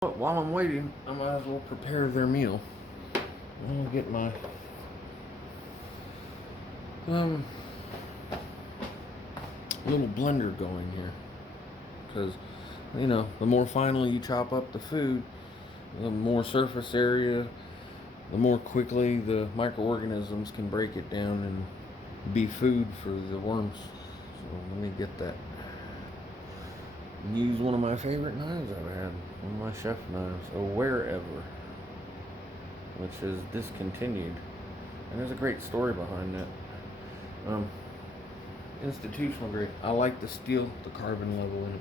But while I'm waiting, I might as well prepare their meal. I'm gonna get my um little blender going here, because the more finely you chop up the food, the more surface area, the more quickly the microorganisms can break it down and be food for the worms. So let me get that. Use one of my favorite knives I've had, one of my chef knives, a Wherever, which is discontinued. And there's a great story behind that. Institutional grade. I like the steel, the carbon level in it.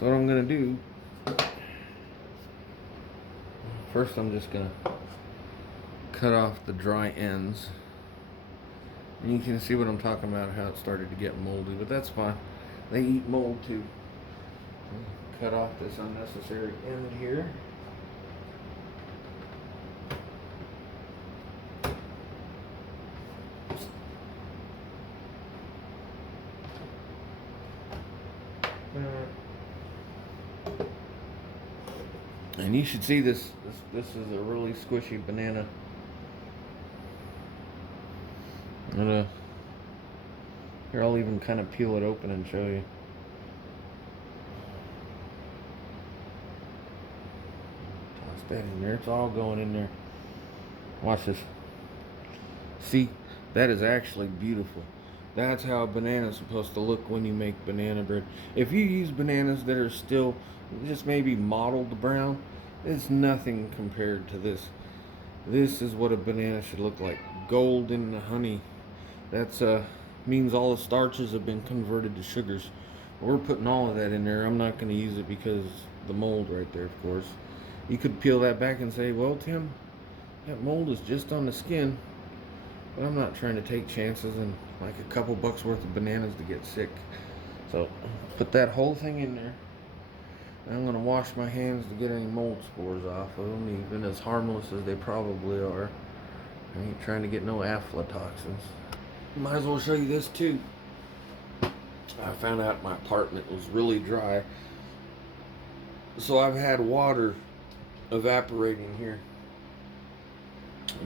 So what I'm gonna do, first I'm just gonna cut off the dry ends. And you can see what I'm talking about, how it started to get moldy, but that's fine. They eat mold too. Cut off this unnecessary end here. And you should see this. This is a really squishy banana. And here, I'll even kind of peel it open and show you. Toss that in there. It's all going in there. Watch this. See, that is actually beautiful. That's how a banana is supposed to look when you make banana bread. If you use bananas that are still just maybe mottled brown, it's nothing compared to this. This is what a banana should look like. Golden honey. That's means all the starches have been converted to sugars. We're putting all of that in there. I'm not going to use it because the mold right there, of course. You could peel that back and say, well, Tim, that mold is just on the skin. But I'm not trying to take chances and like a couple bucks worth of bananas to get sick. So put that whole thing in there. And I'm going to wash my hands to get any mold spores off of them, even as harmless as they probably are. I ain't trying to get no aflatoxins. Might as well show you this too. I found out my apartment was really dry. So I've had water evaporating here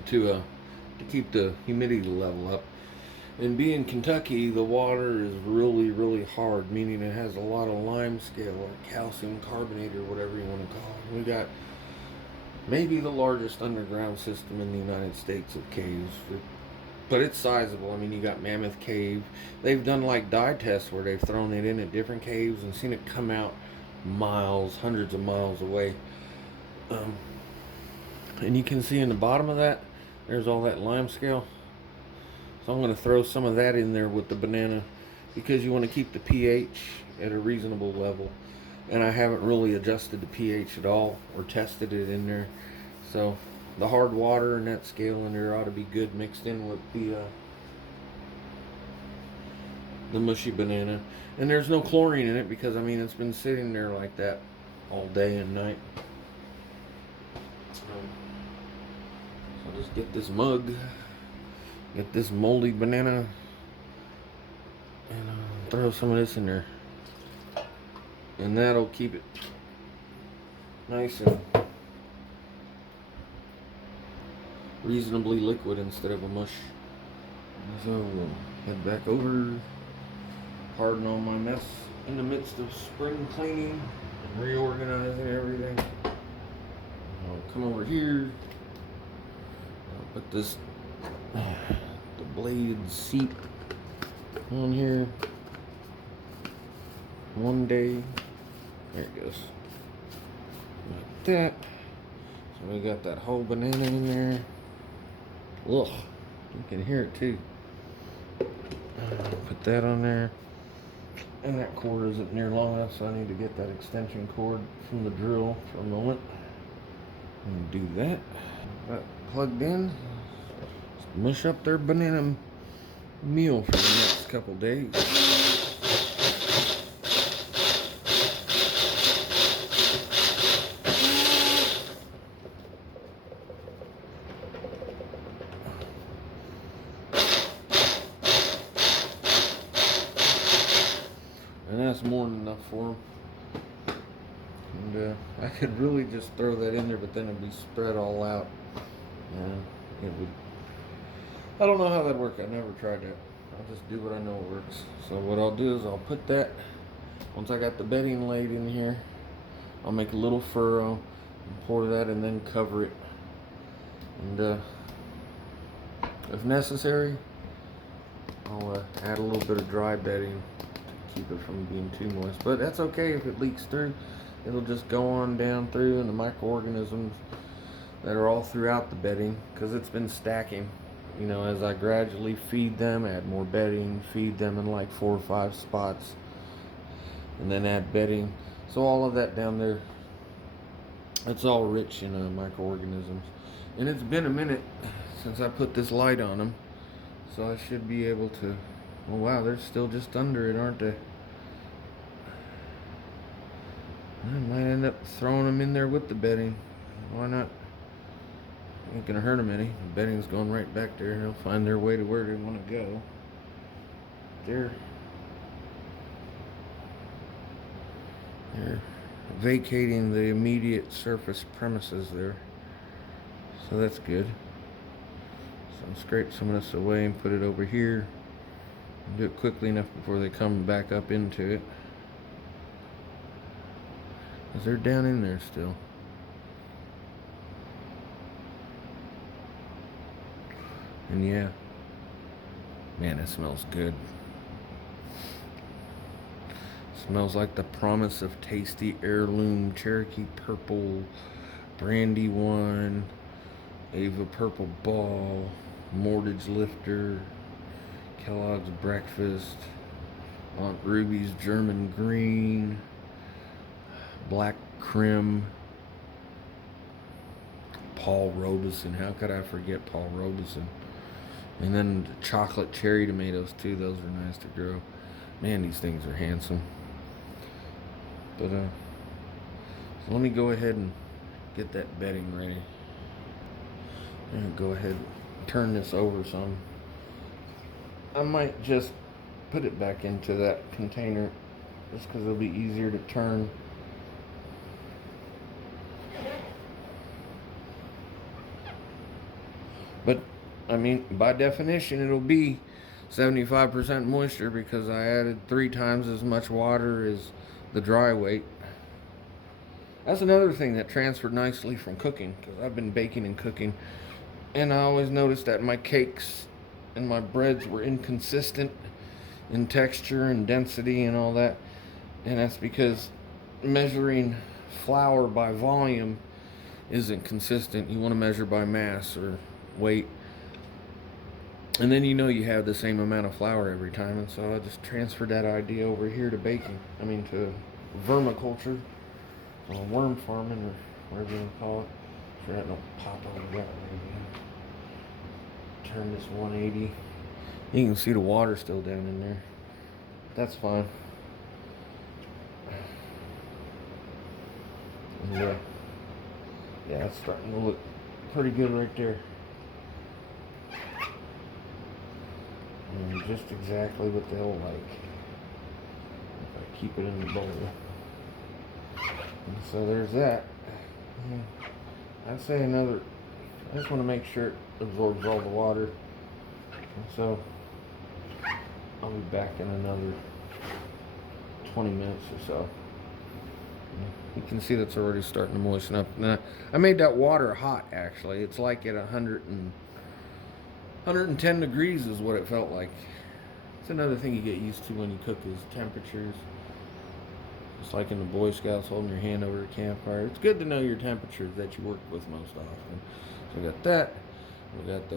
to keep the humidity level up. And being Kentucky, the water is really hard, meaning it has a lot of lime scale or calcium carbonate or whatever you want to call it. We got maybe the largest underground system in the United States of caves, but it's sizable. I mean, you got Mammoth Cave. They've done like dye tests where they've thrown it in at different caves and seen it come out miles, hundreds of miles away. And you can see in the bottom of that, there's all that lime scale. So I'm going to throw some of that in there with the banana because you want to keep the pH at a reasonable level. And I haven't really adjusted the pH at all or tested it in there. So the hard water and that scale in there ought to be good mixed in with the mushy banana. And there's no chlorine in it because, I mean, it's been sitting there like that all day and night. So just get this mug. Get this moldy banana and throw some of this in there, and that'll keep it nice and reasonably liquid instead of a mush. So we'll head back over, pardon all my mess in the midst of spring cleaning and reorganizing everything. I'll come over here, I'll put this the blade seat on here. One day, there it goes, like that. So we got that whole banana in there. Ugh, you can hear it too. Put that on there, and that cord isn't near long enough, so I need to get that extension cord from the drill for a moment and do that. That plugged in. Mush up their banana meal for the next couple days. And that's more than enough for them. And I could really just throw that in there, but then it'd be spread all out. And it would. I don't know how that'd work. I never tried that. I'll just do what I know works. So what I'll do is I'll put that, once I got the bedding laid in here, I'll make a little furrow and pour that and then cover it. And if necessary, I'll add a little bit of dry bedding to keep it from being too moist. But that's okay if it leaks through. It'll just go on down through, and the microorganisms that are all throughout the bedding, because it's been stacking. You know, as I gradually feed them, add more bedding, feed them in like 4 or 5 spots, and then add bedding. So all of that down there, it's all rich in microorganisms. And it's been a minute since I put this light on them, so I should be able to. Oh wow, they're still just under it, aren't they? I might end up throwing them in there with the bedding. Why not? Ain't gonna hurt them any. The bedding's going right back there, and they'll find their way to where they want to go. They're vacating the immediate surface premises there, so that's good. So I'll scrape some of this away and put it over here, and do it quickly enough before they come back up into it, because they're down in there still. And yeah, man, it smells good. Smells like the promise of tasty heirloom Cherokee Purple, Brandywine, Ava Purple Ball, Mortgage Lifter, Kellogg's Breakfast, Aunt Ruby's German Green, Black Crim, Paul Robeson. How could I forget Paul Robeson? And then the chocolate cherry tomatoes too. Those are nice to grow. Man, these things are handsome. But so let me go ahead and get that bedding ready. And go ahead and turn this over some. I might just put it back into that container just because it'll be easier to turn. But I mean, by definition, it'll be 75% moisture because I added 3 times as much water as the dry weight. That's another thing that transferred nicely from cooking, because I've been baking and cooking, and I always noticed that my cakes and my breads were inconsistent in texture and density and all that. And that's because measuring flour by volume isn't consistent. You want to measure by mass or weight, and then you know you have the same amount of flour every time. And so I just transferred that idea over here to baking. I mean, to vermiculture, or worm farming, or whatever you want to call it. Sure that don't pop over that way again. Turn this 180. You can see the water still down in there. That's fine. And, yeah, it's starting to look pretty good right there. And just exactly what they'll like if I keep it in the bowl. And so there's that. I'd say another, I just want to make sure it absorbs all the water. And so I'll be back in another 20 minutes or so. You can see that's already starting to moisten up. Now, I made that water hot actually. It's like at 110 degrees is what it felt like. It's another thing you get used to when you cook is temperatures. It's like in the Boy Scouts holding your hand over a campfire. It's good to know your temperatures that you work with most often. So we got that. We got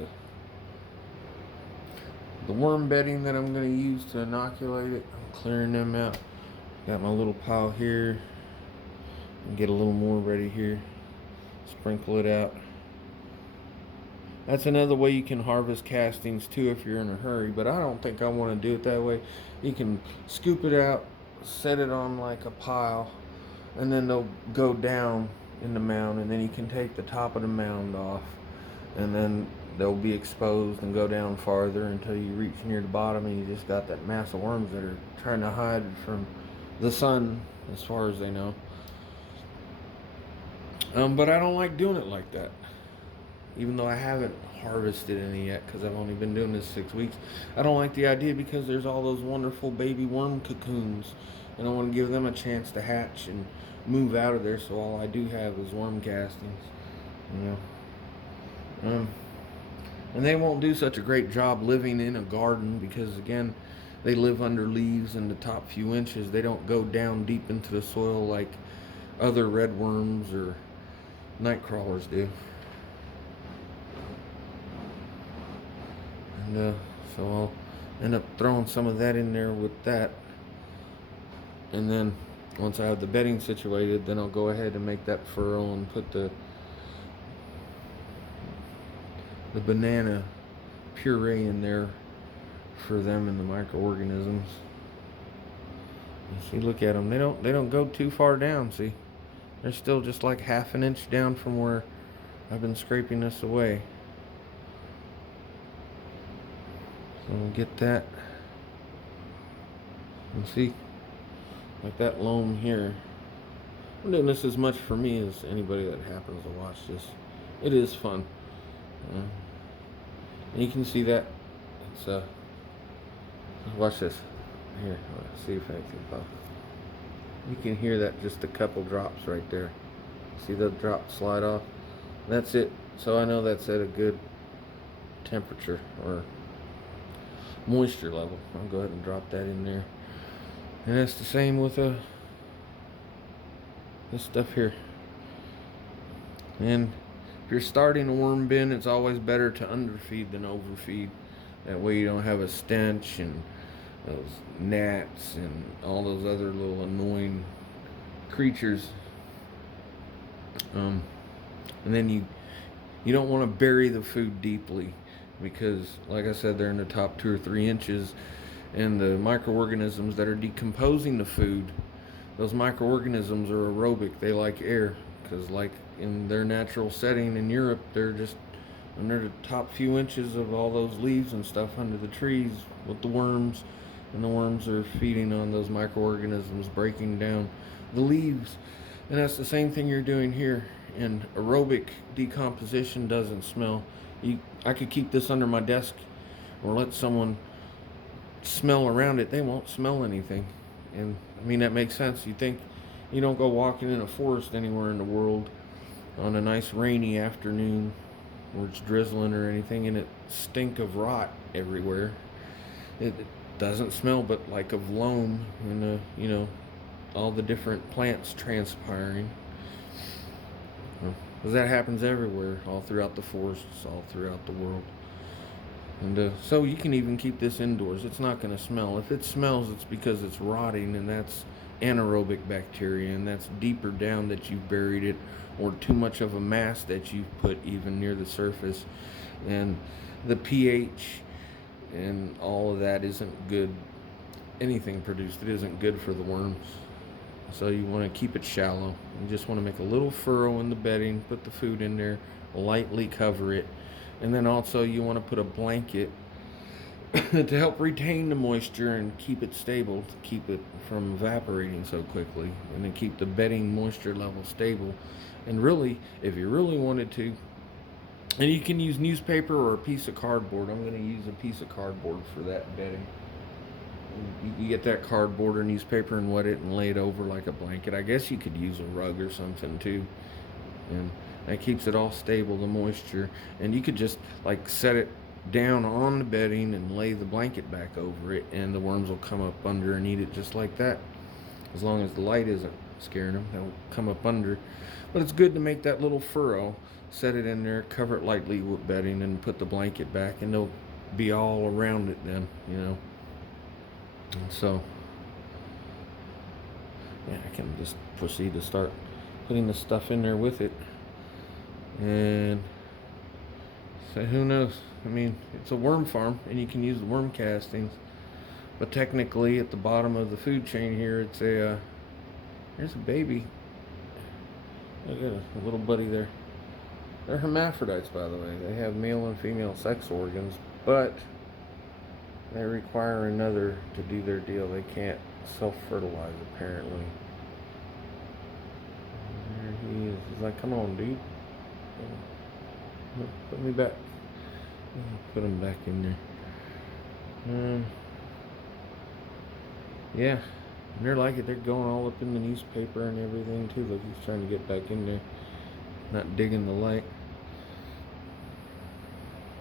the worm bedding that I'm going to use to inoculate it. I'm clearing them out. Got my little pile here. And get a little more ready here. Sprinkle it out. That's another way you can harvest castings too if you're in a hurry, but I don't think I want to do it that way. You can scoop it out, set it on like a pile, and then they'll go down in the mound, and then you can take the top of the mound off, and then they'll be exposed and go down farther until you reach near the bottom, and you just got that mass of worms that are trying to hide from the sun as far as they know. But I don't like doing it like that. Even though I haven't harvested any yet because I've only been doing this 6 weeks. I don't like the idea because there's all those wonderful baby worm cocoons, and I want to give them a chance to hatch and move out of there. So all I do have is worm castings, you know. And they won't do such a great job living in a garden because, again, they live under leaves in the top few inches. They don't go down deep into the soil like other red worms or night crawlers do. And so I'll end up throwing some of that in there with that. And then once I have the bedding situated, then I'll go ahead and make that furrow and put the banana puree in there for them and the microorganisms. You see, look at them. They don't go too far down. See, they're still just like half an inch down from where I've been scraping this away. So we'll get that. And see, like that loam here. I'm doing this as much for me as anybody that happens to watch this. It is fun. And you can see that it's watch this here. Let's see if I can pop. You can hear that just a couple drops right there. See the drop slide off? That's it. So I know that's at a good temperature or moisture level. I'll go ahead and drop that in there. And it's the same with this stuff here. And if you're starting a worm bin, it's always better to underfeed than overfeed. That way you don't have a stench and those gnats and all those other little annoying creatures. And then you don't want to bury the food deeply because, like I said, they're in the top 2 or 3 inches, and the microorganisms that are decomposing the food, those microorganisms are aerobic. They like air because, like in their natural setting in Europe, they're just under the top few inches of all those leaves and stuff under the trees with the worms, and the worms are feeding on those microorganisms, breaking down the leaves. And that's the same thing you're doing here. And aerobic decomposition doesn't smell. I could keep this under my desk or let someone smell around it. They won't smell anything. And I mean, that makes sense. You think you don't go walking in a forest anywhere in the world on a nice rainy afternoon where it's drizzling or anything and it stink of rot everywhere. It doesn't smell but like of loam and all the different plants transpiring. Because that happens everywhere, all throughout the forests, all throughout the world. And so you can even keep this indoors. It's not going to smell. If it smells, it's because it's rotting, and that's anaerobic bacteria, and that's deeper down that you've buried it, or too much of a mass that you've put even near the surface. And the pH and all of that isn't good. Anything produced, it isn't good for the worms. So you want to keep it shallow. You just want to make a little furrow in the bedding, put the food in there, lightly cover it, and then also you want to put a blanket to help retain the moisture and keep it stable, to keep it from evaporating so quickly, and then keep the bedding moisture level stable. And really, if you really wanted to, and you can use newspaper or a piece of cardboard. I'm going to use a piece of cardboard for that bedding. You get that cardboard or newspaper and wet it and lay it over like a blanket. I guess you could use a rug or something too, and that keeps it all stable, the moisture. And you could just like set it down on the bedding and lay the blanket back over it, and the worms will come up under and eat it just like that. As long as the light isn't scaring them, they'll come up under. But it's good to make that little furrow, set it in there, cover it lightly with bedding, and put the blanket back, and they'll be all around it then. So, yeah, I can just proceed to start putting the stuff in there with it. And so who knows? I mean, it's a worm farm, and you can use the worm castings. But technically, at the bottom of the food chain here, it's there's a baby. Look at a little buddy there. They're hermaphrodites, by the way. They have male and female sex organs, but they require another to do their deal. They can't self-fertilize, apparently. There he is. He's like, come on, dude. Put me back. Put him back in there. Yeah. And they're like it. They're going all up in the newspaper and everything too. Look, he's trying to get back in there. Not digging the light.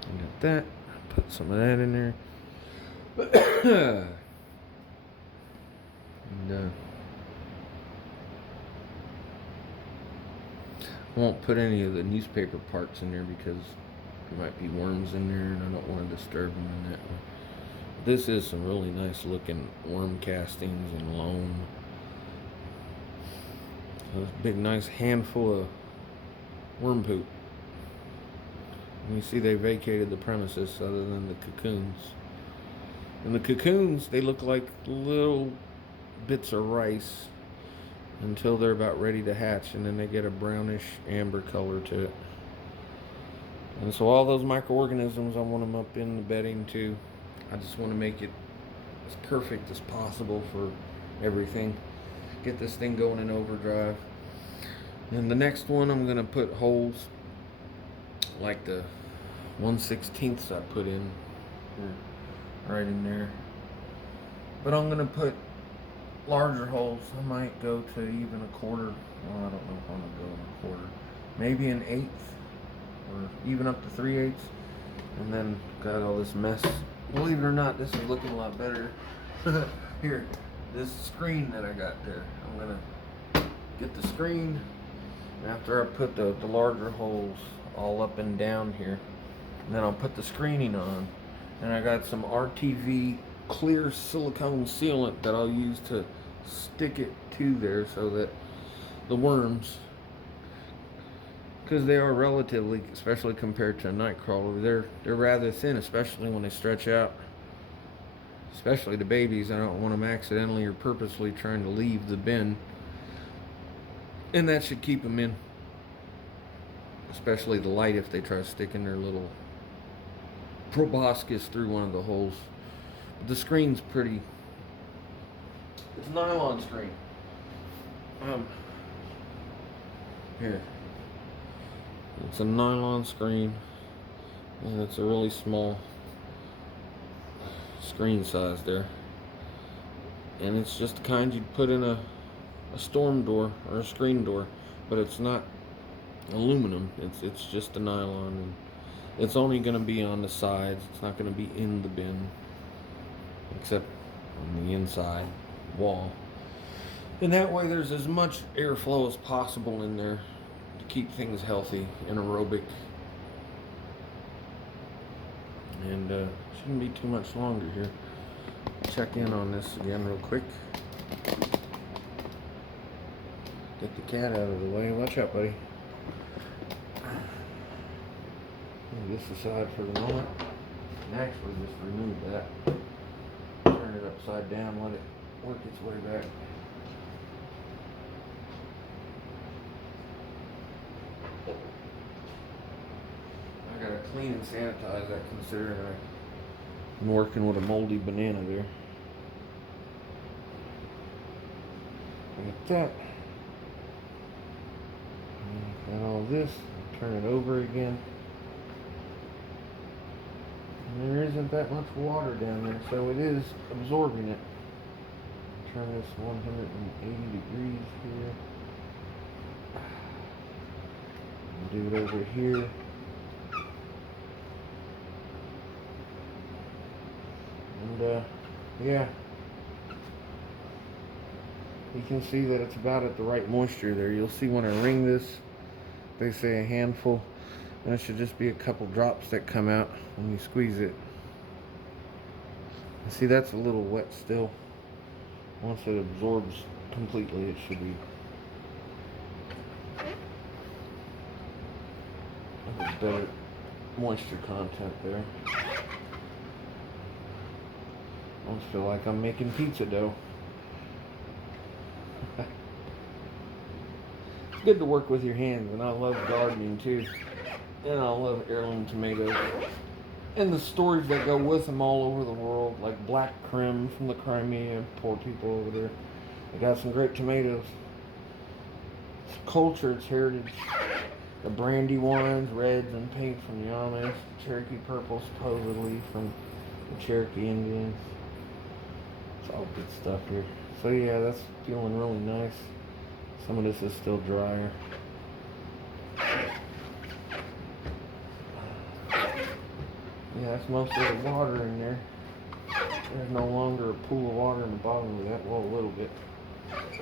I got that. Put some of that in there. And, I won't put any of the newspaper parts in there because there might be worms in there and I don't want to disturb them in that way. This is some really nice looking worm castings and loam. A big nice handful of worm poop. And you see they vacated the premises other than the cocoons. And the cocoons, they look like little bits of rice until they're about ready to hatch, and then they get a brownish amber color to it. And so all those microorganisms, I want them up in the bedding too. I just want to make it as perfect as possible for everything. Get this thing going in overdrive. And the next one, I'm going to put holes like the 1/16 I put in right in there. But I'm going to put larger holes. I might go to even a quarter. Well, I don't know if I'm going to go in a quarter. Maybe an eighth or even up to 3/8. And then got all this mess. Believe it or not, this is looking a lot better. Here, this screen that I got there. I'm going to get the screen. After I put the larger holes all up and down here, and then I'll put the screening on. And I got some RTV clear silicone sealant that I'll use to stick it to there so that the worms, because they are relatively, especially compared to a nightcrawler, they're rather thin, especially when they stretch out. Especially the babies. I don't want them accidentally or purposely trying to leave the bin. And that should keep them in. Especially the light if they try sticking their little proboscis through one of the holes. But the screen's pretty. It's nylon screen. Here. It's a nylon screen. And it's a really small screen size there. And it's just the kind you'd put in a storm door or a screen door, but it's not aluminum. It's just a nylon, and it's only going to be on the sides. It's not going to be in the bin, except on the inside wall. And that way there's as much airflow as possible in there to keep things healthy and aerobic. And shouldn't be too much longer here. Check in on this again real quick. Get the cat out of the way. Watch out, buddy. Move this aside for the moment. And actually just remove that. Turn it upside down, let it work its way back. I gotta clean and sanitize that considering I'm working with a moldy banana there. Like that. And all this, turn it over again. And there isn't that much water down there, so it is absorbing it. Turn this 180 degrees here. Do it over here. And yeah, you can see that it's about at the right moisture there. You'll see when I wring this, they say a handful, and it should just be a couple drops that come out when you squeeze it. And see, that's a little wet still. Once it absorbs completely, it should be a better moisture content there. I almost feel like I'm making pizza dough. It's good to work with your hands, and I love gardening too. And I love heirloom tomatoes. And the stories that go with them all over the world, like Black Krim from the Crimea, poor people over there. They got some great tomatoes. It's culture, it's heritage. The brandy wines, reds and pink from the Amish, Cherokee purple supposedly from the Cherokee Indians. It's all good stuff here. So yeah, that's feeling really nice. Some of this is still drier. Yeah, that's most of the water in there. There's no longer a pool of water in the bottom of that. Well, a little bit.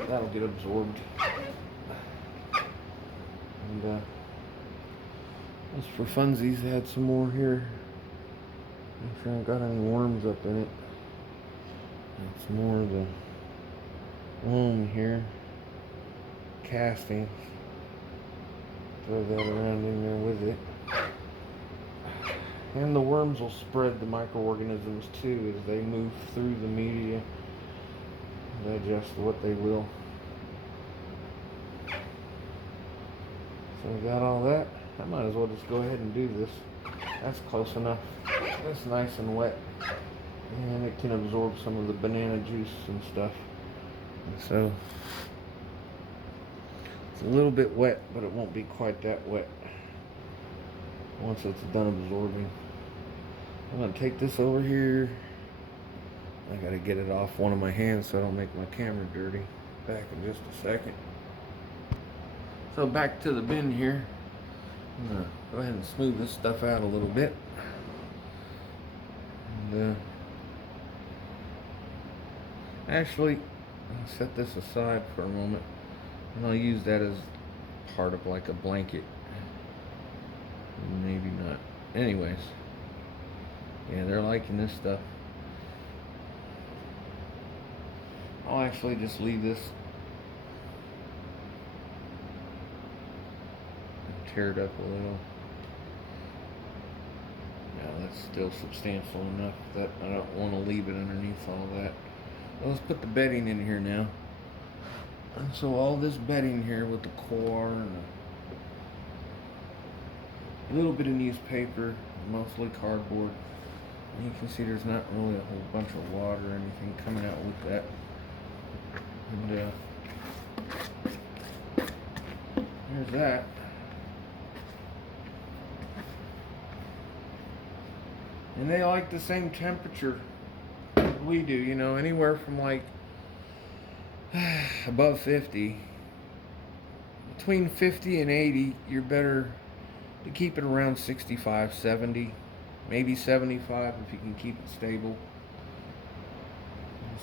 That'll get absorbed. And just for funsies, I had some more here. Make sure I ain't got any worms up in it. That's more of the loam here. Castings. Throw that around in there with it. And the worms will spread the microorganisms too as they move through the media. Digest what they will. So we got all that. I might as well just go ahead and do this. That's close enough. That's nice and wet. And it can absorb some of the banana juice and stuff. And so it's a little bit wet, but it won't be quite that wet once it's done absorbing. I'm going to take this over here. I got to get it off one of my hands so I don't make my camera dirty. Back in just a second. So back to the bin here. I'm going to go ahead and smooth this stuff out a little bit. And actually, I'll set this aside for a moment. And I'll use that as part of like a blanket. Maybe not. Anyways. Yeah, they're liking this stuff. I'll actually just leave this and tear it up a little. Yeah, that's still substantial enough that I don't want to leave it underneath all that. Well, let's put the bedding in here now. And so all this bedding here with the core and a little bit of newspaper, mostly cardboard. And you can see there's not really a whole bunch of water or anything coming out with that. And there's that. And they like the same temperature we do, you know, anywhere from like above 50. Between 50 and 80, you're better to keep it around 65, 70, maybe 75 if you can keep it stable.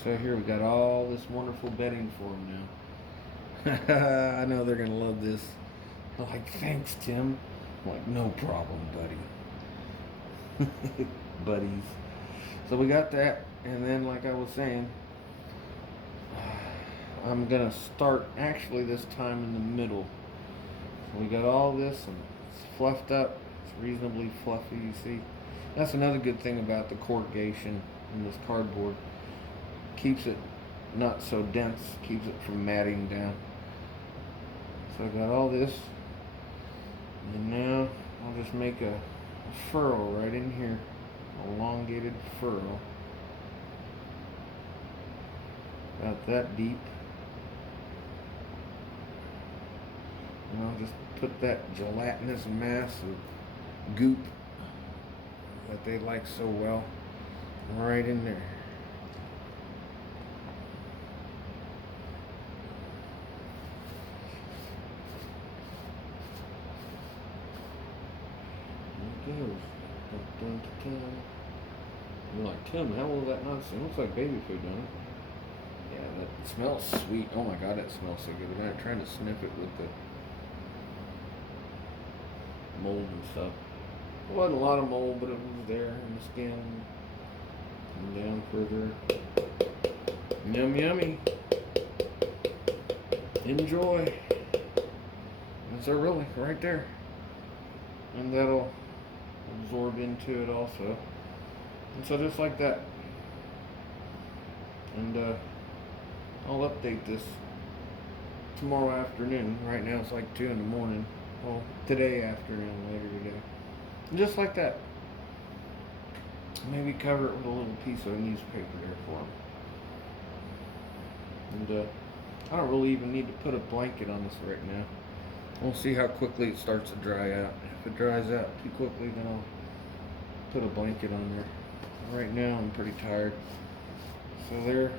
So here we got all this wonderful bedding for them now. I know they're gonna love this. They're like, thanks, Tim. I'm like, no problem, buddy. Buddies. So we got that, and then like I was saying, I'm gonna start actually this time in the middle. So we got all this, and it's fluffed up. It's reasonably fluffy, you see. That's another good thing about the corrugation in this cardboard. Keeps it not so dense, keeps it from matting down. So I got all this, and now I'll just make a furrow right in here, elongated furrow, about that deep, and I'll just put that gelatinous mass of goop that they like so well right in there. You're like, Tim, how will that not seem? It looks like baby food, doesn't it? Yeah, that smells sweet. Oh my god, that smells so good. I'm trying to sniff it with the mold and stuff. There wasn't a lot of mold, but it was there in the skin. And down further. Yum yummy. Enjoy. And so really, right there. And that'll absorb into it also. And so just like that. And I'll update this tomorrow afternoon. Right now it's like 2 in the morning. Well, today afternoon, later today. And just like that. Maybe cover it with a little piece of newspaper there for them. And I don't really even need to put a blanket on this right now. We'll see how quickly it starts to dry out. If it dries out too quickly, then I'll put a blanket on there. Right now, I'm pretty tired. So there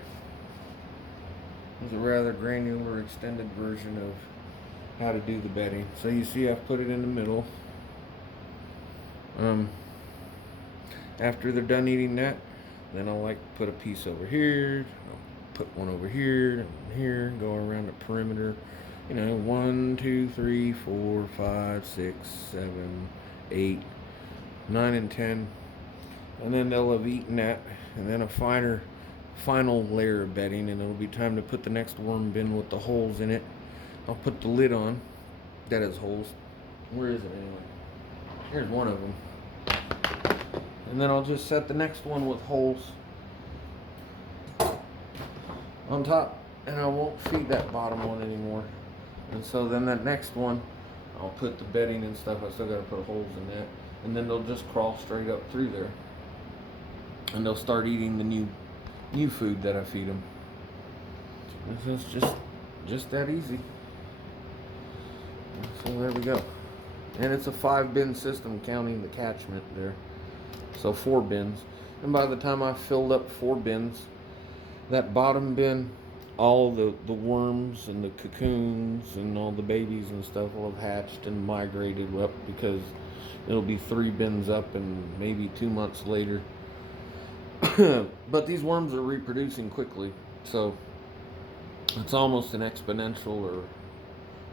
is a rather granular extended version of how to do the bedding. So you see I've put it in the middle. After they're done eating that, then I'll like put a piece over here, I'll put one over here and here, and go around the perimeter. 1, 2, 3, 4, 5, 6, 7, 8, 9, and 10. And then they'll have eaten that, and then a final layer of bedding, and it'll be time to put the next worm bin with the holes in it. I'll put the lid on that has holes. Where is it anyway? Here's one of them. And then I'll just set the next one with holes on top, and I won't feed that bottom one anymore. And so then that next one, I'll put the bedding and stuff. I still gotta put holes in that, and then they'll just crawl straight up through there, and they'll start eating the new food that I feed them. It's just that easy. So there we go. And it's a 5-bin system counting the catchment there. So 4 bins. And by the time I filled up 4 bins, that bottom bin, all the worms and the cocoons and all the babies and stuff will have hatched and migrated up, because it'll be 3 bins up and maybe 2 months later. But these worms are reproducing quickly, so it's almost an exponential or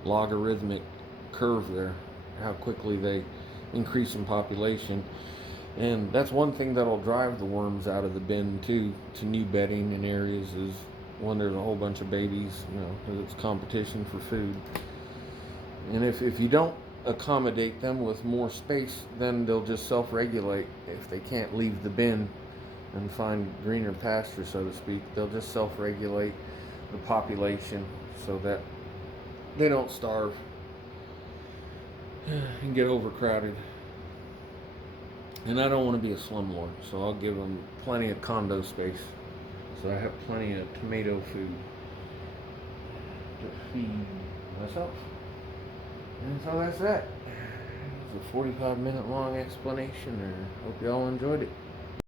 logarithmic curve there, how quickly they increase in population. And that's one thing that'll drive the worms out of the bin too, to new bedding in areas, is when there's a whole bunch of babies, because it's competition for food. And if you don't accommodate them with more space, then they'll just self-regulate. If they can't leave the bin and find greener pasture, so to speak, they'll just self-regulate the population so that they don't starve and get overcrowded. And I don't want to be a slumlord, so I'll give them plenty of condo space, so I have plenty of tomato food to feed myself. And so that's that. It's a 45-minute long explanation, and I hope you all enjoyed it.